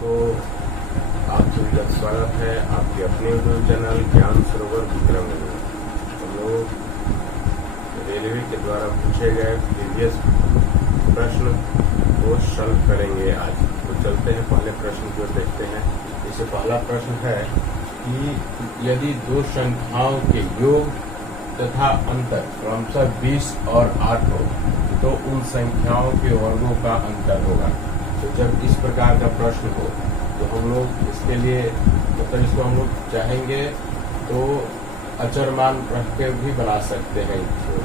तो आप सभी का स्वागत है आपके अपने यूट्यूब चैनल ज्ञान सरोवर विक्रम में। हम लोग रेलवे के द्वारा पूछे गए प्रीवियस प्रश्न को सॉल्व करेंगे आज। तो चलते हैं पहले प्रश्न को देखते हैं। इससे पहला प्रश्न है कि यदि दो संख्याओं के योग तथा अंतर क्रमशः 20 और 8 हो तो उन संख्याओं के वर्गों का अंतर होगा। तो जब इस प्रकार का प्रश्न हो तो हम लोग इसके लिए मतलब इसको हम लोग चाहेंगे तो अचर मान रख के भी बना सकते हैं।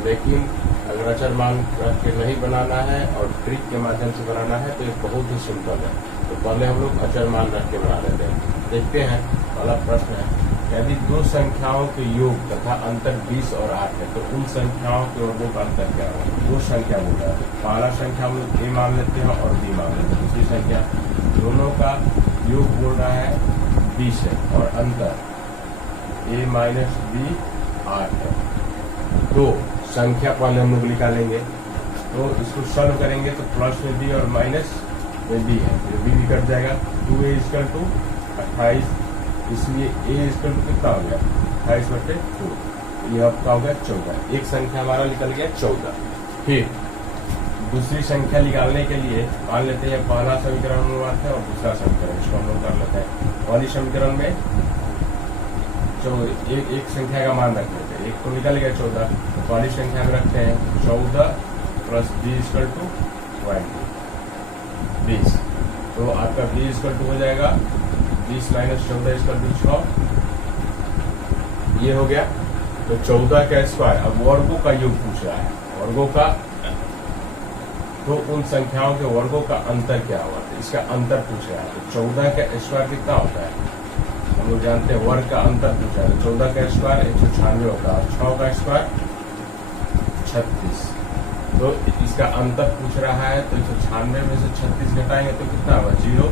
लेकिन अगर अचर मान रख के नहीं बनाना है और ट्रिक के माध्यम से बनाना है तो ये बहुत ही सिंपल है। तो पहले हम लोग अचर मान रख के बना लेते हैं। देखते हैं पहला प्रश्न है, यदि दो संख्याओं के योग तथा अंतर 20 और 8 है तो उन संख्याओं के वर्गों का अंतर क्या होगा। दो संख्या बोल रहा है, पहला संख्या हम लोग ए मान लेते हैं और बी मान लेते हैं। दूसरी संख्या दोनों का योग बोल रहा है 20 है और अंतर a माइनस बी 8 है। तो संख्या पहले हम लोग निकालेंगे, तो इसको सॉल्व करेंगे तो प्लस में बी और माइनस में बी है, तो बी भी कट जाएगा। 2a इक्वल टू 28, इसलिए a इक्वल टू कितना हो गया 28/2। यह आपका हो गया 14। एक संख्या हमारा निकल गया 14। फिर दूसरी संख्या निकालने के लिए मान लेते हैं पहला समीकरण अनुवाद है और दूसरा समीकरण, इसको हम लोग कर लेते हैं। पहली समीकरण में एक संख्या का मान रख लेते हैं, एक तो निकल गया 14, तो पहली संख्या में रखते हैं 14 प्लस b इक्वल टू 20। तो आपका b इक्वल टू हो जाएगा 20 माइनस 14 इक्वल टू 6। ये हो गया। तो 14 का स्क्वायर, अब वर्गों का योग पूछ रहा है, वर्गों का, तो उन संख्याओं के वर्गों का अंतर क्या होगा, तो इसका अंतर पूछ रहा है। तो 14 का स्क्वायर कितना होता है, हम लोग जानते हैं वर्ग का अंतर पूछा है। तो 14 का स्क्वायर 196 होता है, 6 का स्क्वायर 36। तो इसका अंतर पूछ रहा है, तो 196 में से 36 घटाएंगे तो कितना होगा 0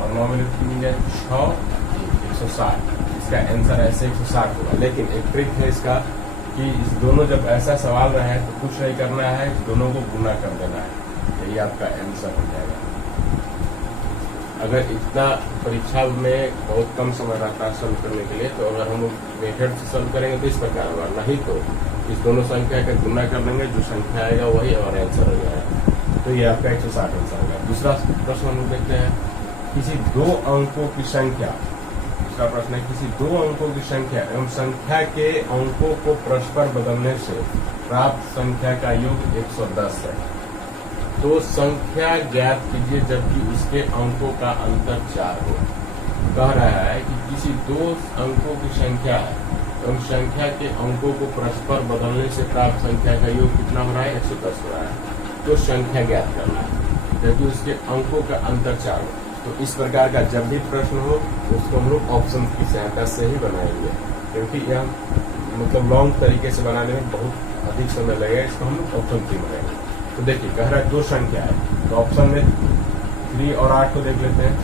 और 9 में 3 है 6, 160। इसका आंसर ऐसे 160 होगा। लेकिन एक ट्रिक है इसका कि इस दोनों जब ऐसा सवाल रहे तो कुछ नहीं करना है, इस दोनों को गुना कर देना है, यही आपका आंसर हो जाएगा। अगर इतना परीक्षा में बहुत कम समय रहता है सॉल्व करने के लिए, तो अगर हम लोग मेथड से सॉल्व करेंगे तो इस प्रकार होगा, नहीं तो इस दोनों संख्या का गुना कर लेंगे, जो संख्या आएगा वही हमारा आंसर हो जाएगा। तो ये आपका 160 आंसर होगा। दूसरा प्रश्न हम लोग देखते हैं, किसी दो अंकों की संख्या, दूसरा प्रश्न है, किसी दो अंकों की संख्या एवं संख्या के अंकों को परस्पर बदलने से प्राप्त संख्या का योग 110 है। तो संख्या ज्ञात कीजिए जबकि उसके अंकों का अंतर 4 हो। कह रहा है कि किसी दो अंकों की संख्या है एवं संख्या के अंकों को परस्पर बदलने से प्राप्त संख्या का योग कितना हो रहा है 110 हो रहा है। तो संख्या ज्ञात करना है जबकि उसके अंकों का अंतर 4 हो। तो इस प्रकार का जब भी प्रश्न हो उसको हम लोग ऑप्शन की सहायता से ही बनाएंगे, क्योंकि यह मतलब लॉन्ग तरीके से बनाने में बहुत अधिक समय लगेगा, इसको हम लोग ऑप्शन से बनाएंगे। तो देखिए कह रहा है दो संख्या है, तो ऑप्शन में 3 और 8 को देख लेते हैं।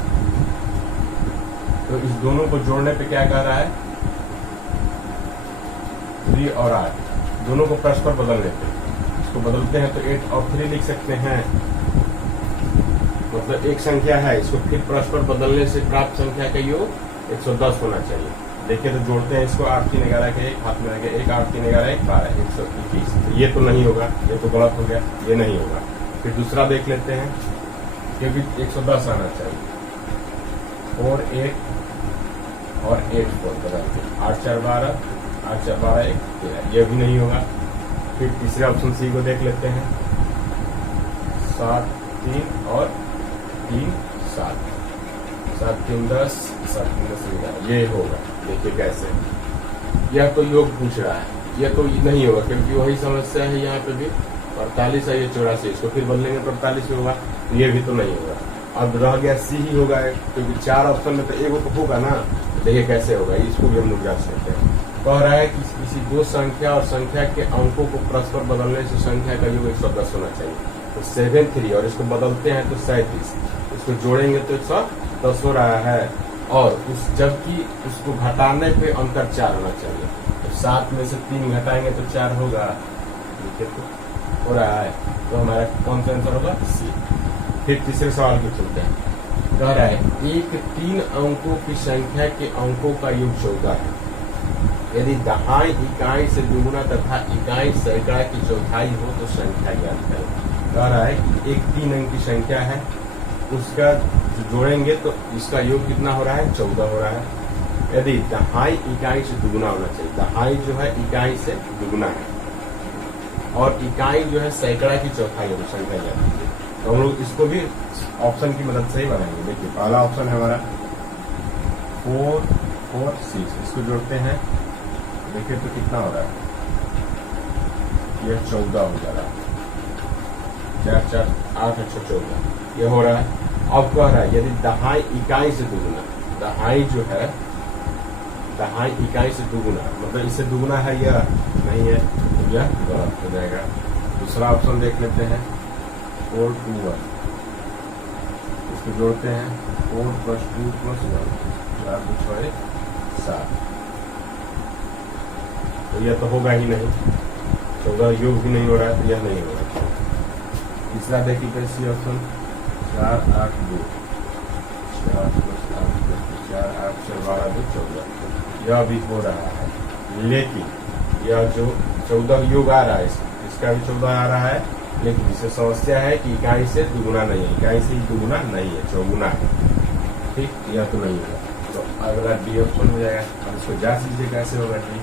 तो इस दोनों को जोड़ने पे क्या कह रहा है, 3 और 8 दोनों को परस्पर बदल लेते हैं। इसको बदलते हैं तो 8 और 3 लिख सकते हैं, मतलब एक संख्या है, इसको फिर परस्पर बदलने से प्राप्त संख्या का योग 110 होना चाहिए। देखिए तो जोड़ते हैं इसको, 8 3 11 के 1 हाथ में लगे 1 8 3 11 1 12 121। तो ये तो नहीं होगा, ये तो गलत हो गया, ये नहीं होगा। फिर दूसरा देख लेते हैं, क्योंकि 110 आना चाहिए। 4 8 और 8 4 बदलते 8 4 12 8 4 12 1 13, ये भी नहीं होगा। फिर तीसरे ऑप्शन सी को देख लेते हैं, 7 3 और 3 7 7 3 10 7 3 10 11, ये होगा। देखिए कैसे, यह तो योग पूछ रहा है, यह तो नहीं होगा क्योंकि वही समस्या है यहाँ पे भी। 48 है, ये 84, इसको फिर बदलेंगे तो 48 होगा, ये भी तो नहीं होगा। अब रह गया सी ही होगा, क्योंकि 4 ऑप्शन में तो एगो तो होगा ना। देखिए कैसे होगा, इसको भी हम लोग जांच सकते हैं। कह रहा है कि किसी दो संख्या और संख्या के अंकों को परस्पर बदलने से संख्या का योग 110 होना चाहिए। तो 7 3 और इसको बदलते हैं तो 37, इसको जोड़ेंगे तो 110 हो रहा है। और जबकि उसको घटाने पे अंतर 4 होना चाहिए। तो 7 में से 3 घटाएंगे तो 4 होगा, देखिए तो हो रहा है। तो हमारा कौन सा आंसर होगा सी। फिर तीसरे सवाल को चलते हैं, कह रहा है एक 3 अंकों की संख्या के अंकों का योग 14 है। यदि दहाई इकाई से दुगुना तथा इकाई सैकड़ा की चौथाई हो तो संख्या ज्ञात करें। कह रहा है कि एक 3 अंक की संख्या है, उसका जोड़ेंगे तो इसका योग कितना हो रहा है, 14 हो रहा है। यदि दहाई इकाई से दुगुना होना चाहिए, दहाई जो है इकाई से दुगुना है और इकाई जो है सैकड़ा की चौथाई हो, संख्या ज्ञात कीजिए। तो हम लोग इसको भी ऑप्शन की मदद से ही बनाएंगे। देखिए पहला ऑप्शन है हमारा 4 4 6, इसको जोड़ते हैं, देखिए तो कितना हो रहा है, यह 14 हो जा रहा है, 4 4 8 अच्छा 14 ये हो रहा है। अब कह रहा है यदि दहाई इकाई से दुगुना, दहाई जो है दहाई इकाई से दुगुना, मतलब इससे दुगुना है या नहीं है, तो यह गलत हो जाएगा। दूसरा ऑप्शन देख लेते हैं 4 2 1, इसको जोड़ते हैं 4 + 2 + 1, 4 2 6 7, तो यह तो होगा ही नहीं, 14 योग भी नहीं हो रहा है, तो यह नहीं होगा। तीसरा देखिए कैसी ऑप्शन 4 8 2, 4 + 8 + 4 8 4 12 2 14, यह भी हो रहा है। लेकिन यह जो 14 योग आ रहा है, इसका भी 14 आ रहा है, लेकिन इससे समस्या है कि इकाई से दुगुना नहीं है, इकाई से ही दुगुना नहीं है, चौगुना है। ठीक, यह तो नहीं होगा, तो अगला डी ऑप्शन हो जाएगा। अब इसको जांच लीजिए कैसे होगा। ठीक,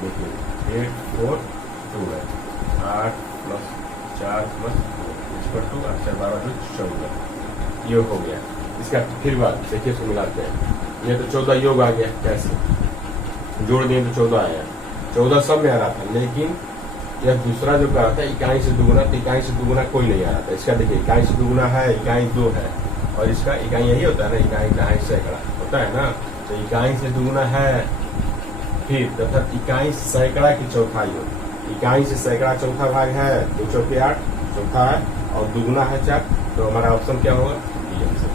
देखिए 8 4 2 है, 8 + 4 + 2 8 4 12 2 14 योग हो गया। इसका फिर बात देखिए, इसको मिलाते हैं, ये तो 14 योग आ गया, कैसे जोड़ दिए तो 14 आया, 14 सब में आ रहा था। लेकिन यह दूसरा जो कह रहा था इकाई से दुगुना, तो इकाई से दुगुना कोई नहीं आ रहा था। इसका देखिए इकाई से दुगुना है, इकाई 2 है, और इसका इकाई यही होता है ना, इकाई दहाई सैकड़ा होता है ना, तो इकाई से दुगुना है, फिर तथा इकाई सैकड़ा की चौथाई हो, इकाई से सैकड़ा चौथा भाग है, 2 चौके 8 चौथा है, और दुगुना है 4, तो हमारा ऑप्शन क्या होगा, डी ऑप्शन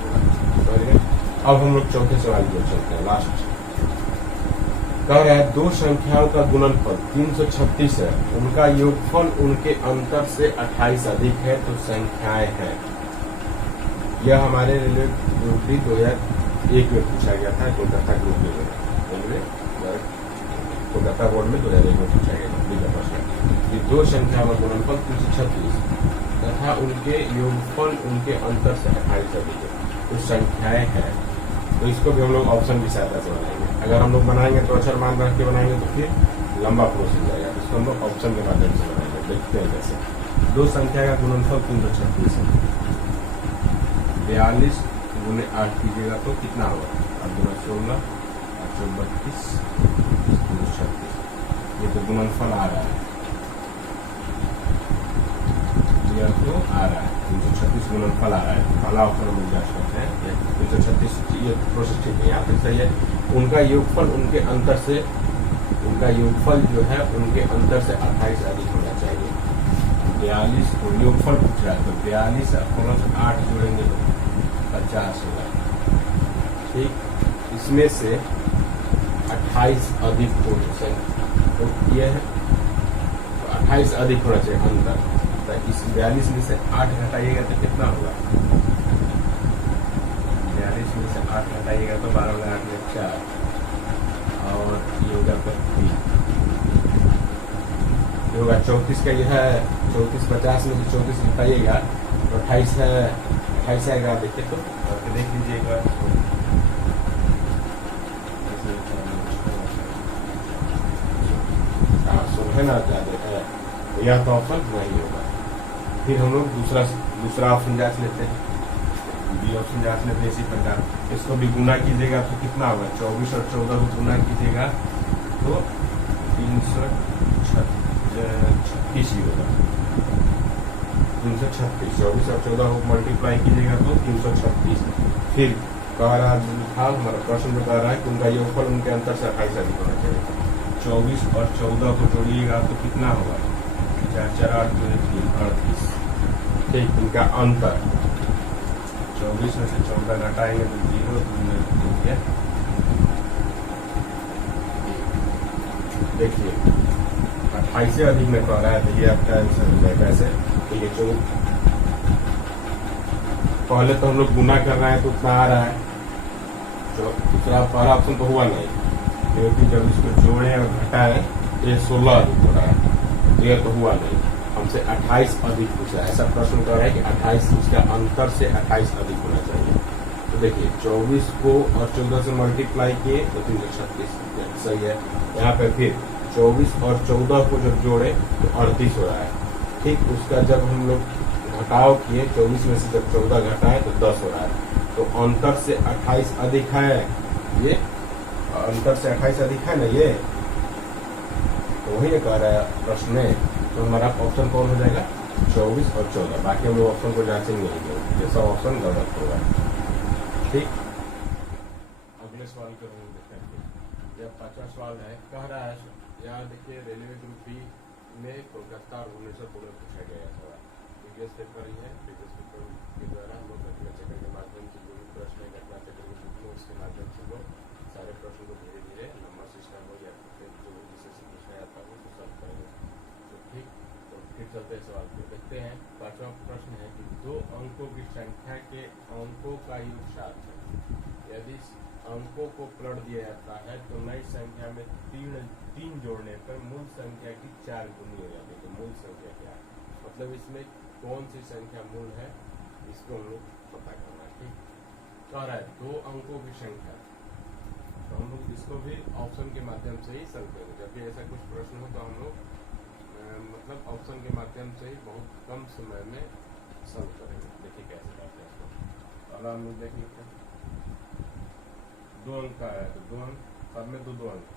होगा। अब हम लोग चौथे सवाल की ओर चलते हैं, लास्ट। कह रहा है दो संख्याओं का गुणनफल 336 है, उनका योगफल उनके अंतर से 28 अधिक है, तो संख्याएं हैं। यह हमारे रेलवे ग्रुप डी 2001 में पूछा गया था, कोलकाता ग्रुप डी में, कोलकाता बोर्ड में 2001 में पूछा गया प्रश्न। ये दो संख्याओं का गुणनफल 336 तथा उनके योगफल उनके अंतर से 28 अधिक है, तो संख्याएं हैं। तो इसको भी हम लोग ऑप्शन की सहायता से बनाएंगे। अगर हम लोग बनाएंगे तो अक्षर मान रख के बनाएंगे तो फिर लंबा प्रोसेस जाएगा, इसको हम लोग ऑप्शन के माध्यम से बनाएंगे। देखते हैं कैसे। दो संख्या का गुणनफल 336 है, 42 × 8 कीजिएगा तो कितना होगा, अब 16 8 32 336, ये तो गुणनफल आ रहा है, यह तो आ रहा है 336 गुणनफल आ रहा है। पहला ऑप्शन हम लोग जांच करते हैं, 336 ये प्रोसेस ठीक है, यहाँ पे सही है। उनका योगफल उनके अंतर से, उनका योगफल जो है उनके अंतर से 28 अधिक होना चाहिए। 42 को योगफल पूछ रहा है, तो 42 और 8 जोड़ेंगे तो 50 होगा। ठीक, इसमें से 28 अधिक हो तो यह 28 अधिक होना चाहिए अंतर। तो इस 42 में से 8 घटाइएगा तो कितना होगा, 42 में से 8 घटाइएगा तो 12 × 8 = 4, और ये होगा 32, ये होगा 34 का, यह है 34, 50 में से 34 घटाइएगा तो 28 है, 28 आएगा। देखिए तो करके देख लीजिएगा, है ना, ज्यादा है, तो यह तो ऑप्शन नहीं होगा। फिर हम लोग दूसरा ऑप्शन जांच लेते हैं, बी ऑप्शन जांच लेते हैं इसी प्रकार। इसको भी गुना कीजिएगा तो कितना होगा, 24 और 14 को गुना कीजिएगा तो 336 ही होगा, 336। 24 और 14 को मल्टीप्लाई कीजिएगा तो 336। फिर कह रहा था हमारा प्रश्न में, कह रहा है कि उनका योगफल उनके अंतर से 28 अधिक होना चाहिए। 24 और 14 को जोड़िएगा तो कितना होगा, 4 4 8 2 3 38। ठीक, उनका अंतर 24 में से 14 घटाएंगे तो 0 2 है। देखिए 28 से अधिक में कह रहा है, तो ये आपका आंसर हो जाएगा। कैसे, तो ये पहले तो हम लोग गुना कर रहे हैं तो उतना आ रहा है, जो दूसरा पहला ऑप्शन तो हुआ नहीं, क्योंकि जब इसको जोड़े और घटाए ये 16 अधिक हो रहा है, तो यह तो हुआ नहीं। हमसे 28 अधिक पूछा, ऐसा प्रश्न कर रहा है कि 28 उसका अंतर से 28 अधिक होना चाहिए। तो देखिए 24 को और 14 से मल्टीप्लाई किए तो 336 सही है। यहाँ पे फिर 24 और 14 को जब जोड़े तो 38 हो रहा है, ठीक। उसका जब हम लोग घटाव किए 24 में से जब 14 घटाए तो 10 हो रहा है, तो अंतर से 28 अधिक है, ये अंतर से 28 अधिक है ना, ये तो वही कह रहा है प्रश्न में। तो हमारा ऑप्शन कौन हो जाएगा, 24 और 14। बाकी हम लोग ऑप्शन को जांचेंगे नहीं, ये सब ऑप्शन गलत होगा, ठीक। अगले सवाल को हम देखते हैं। यह 5वां सवाल है, कह रहा है यहाँ देखिए रेलवे ग्रुप बी में कोलकाता और भुवनेश्वर में पूछा गया सवाल। प्रीवियस पेपर ही है, प्रीवियस पेपर के द्वारा हम लोग घटना चक्र के माध्यम से जो भी प्रश्न है घटना चक्र के बुक के माध्यम से लोग सारे प्रश्न को धीरे धीरे नंबर सिस्टम हो या फिर जो भी जिससे से पूछा जाता है वो सॉल्व करेंगे, तो ठीक। तो फिर चलते हैं सवाल को देखते हैं। 5वां प्रश्न है कि 2 अंकों की संख्या के अंकों का योग 7 है। यदि अंकों को पलट दिया जाता है तो नई संख्या में तीन जोड़ने पर मूल संख्या की 4 गुनी हो जाती है। तो मूल संख्या क्या है, मतलब इसमें कौन सी संख्या मूल है, इसको हम लोग पता करना है, ठीक। कह रहा है 2 अंकों की संख्या, तो हम लोग इसको भी ऑप्शन के माध्यम से ही सॉल्व करेंगे। जब भी ऐसा कुछ प्रश्न हो तो हम लोग मतलब ऑप्शन के माध्यम से ही बहुत कम समय में सॉल्व करेंगे। देखिए कैसे करते हैं इसको। पहला हम लोग देख लेते हैं, 2 अंक का है तो 2 अंक, सब में 2 अंक,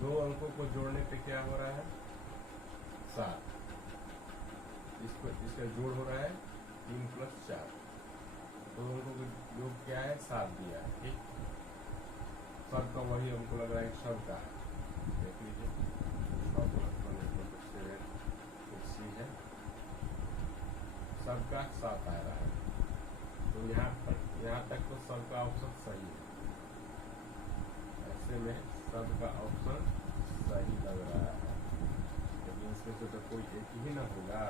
2 अंकों को जोड़ने पे क्या हो रहा है, 7। इसका जोड़ हो रहा है 3 + 4, 2 अंकों का योग क्या है, 7 दिया है, ठीक। सब का वही हमको लग रहा है सब का है, देख लीजिए है, सबका 7 आ रहा है। तो यहाँ तक तो सबका ऑप्शन सही है, ऐसे में सबका ऑप्शन सही लग रहा है, लेकिन इसमें से तो कोई एक ही ना होगा।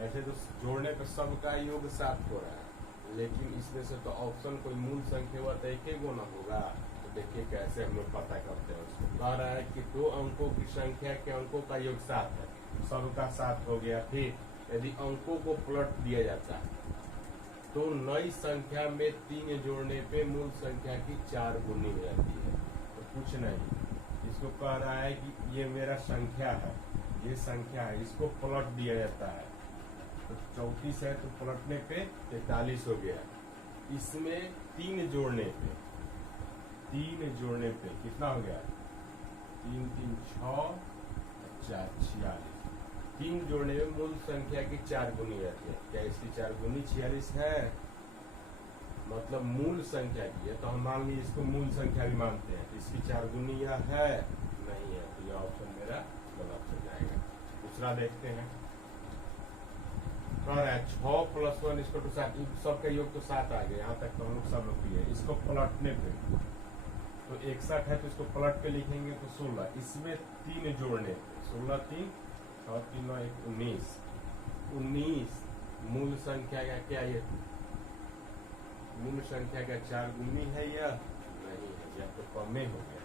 ऐसे तो जोड़ने पर सबका योग 7 हो रहा है, लेकिन इसमें से तो ऑप्शन कोई मूल संख्या हुआ तो एक ही गो ना होगा। तो देखिए कैसे हम लोग पता करते हैं उसको। कह रहा है कि 2 अंकों की संख्या के अंकों का योग 7 है, सबका 7 हो गया। फिर यदि अंकों को पलट दिया जाता है तो नई संख्या में 3 जोड़ने पे मूल संख्या की 4 गुनी हो जाती है। तो कुछ नहीं, इसको कह रहा है कि ये मेरा संख्या है, ये संख्या है, इसको पलट दिया जाता है। तो 34 है तो पलटने पे 43 हो गया। इसमें 3 जोड़ने पे कितना हो गया, 3 3 6 4 46। 3 जोड़ने में मूल संख्या की 4 गुनी रहती है। क्या इसकी 4 गुनी 46 है, मतलब मूल संख्या की है, तो हम मान लीजिए इसको मूल संख्या भी मानते हैं। तो इसकी 4 गुनी यह है नहीं है, तो यह ऑप्शन मेरा गलत हो जाएगा। दूसरा देखते हैं, कह रहा है 6 + 1 = 7, सबका योग तो 7 आ गया। यहाँ तक तो हम लोग सब लोग किए। इसको पलटने पे तो 61 है तो इसको पलट के लिखेंगे तो 16। इसमें 3 जोड़ने पे 16 3 6 3 9 1 19। 19 मूल संख्या का क्या, ये मूल संख्या का 4 गुनी है या नहीं है, या तो कम हो गया,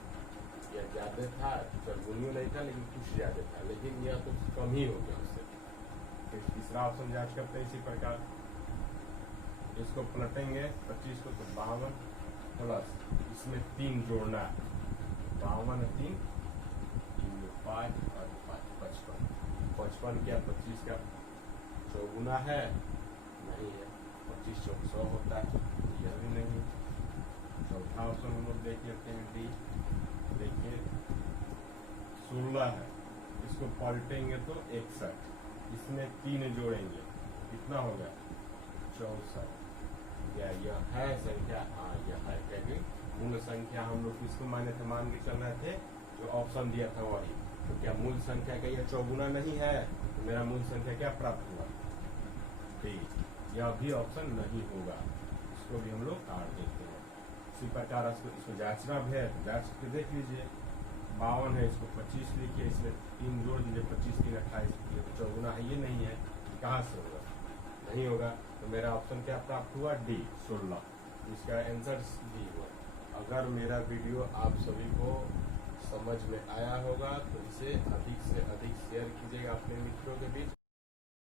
या ज्यादा था, 4 गुनी नहीं था लेकिन कुछ ज्यादा था, लेकिन यह तो कम ही हो गया उससे। फिर तीसरा ऑप्शन जांच करते हैं इसी प्रकार। इसको पलटेंगे 25 को तो 52 प्लस इसमें 3 जोड़ना, 52 3 5 और 5 55। 55 क्या 25 का 100 गुना है, नहीं है। 25 चौक 100 होता है, यह भी नहीं। चौथा ऑप्शन हम लोग देख लेते हैं, डी। देखिए 16 है, इसको पलटेंगे तो 61, इसमें 3 जोड़ेंगे कितना होगा 64। क्या यह है संख्या, हाँ यह है, क्योंकि मूल संख्या हम लोग किसको माने थे, मान के चल रहे थे जो ऑप्शन दिया था वही। तो क्या मूल संख्या का यह 4 गुना नहीं है, तो मेरा मूल संख्या क्या प्राप्त हुआ, ठीक। यह भी ऑप्शन नहीं होगा, इसको भी हम लोग काट देते हैं। इसी प्रकार इसको जांचना भी है, जांच के देख लीजिए। 52 है, इसको 25 लिखिए, इसमें 3 जोड़ दीजिए, 25 3 28, ये तो चौगुना है, ये नहीं है, कहाँ से होगा, नहीं होगा। तो मेरा ऑप्शन क्या प्राप्त हुआ, डी 16, इसका आंसर डी हुआ। अगर मेरा वीडियो आप सभी को समझ में आया होगा तो इसे अधिक से अधिक शेयर कीजिएगा अपने मित्रों के बीच।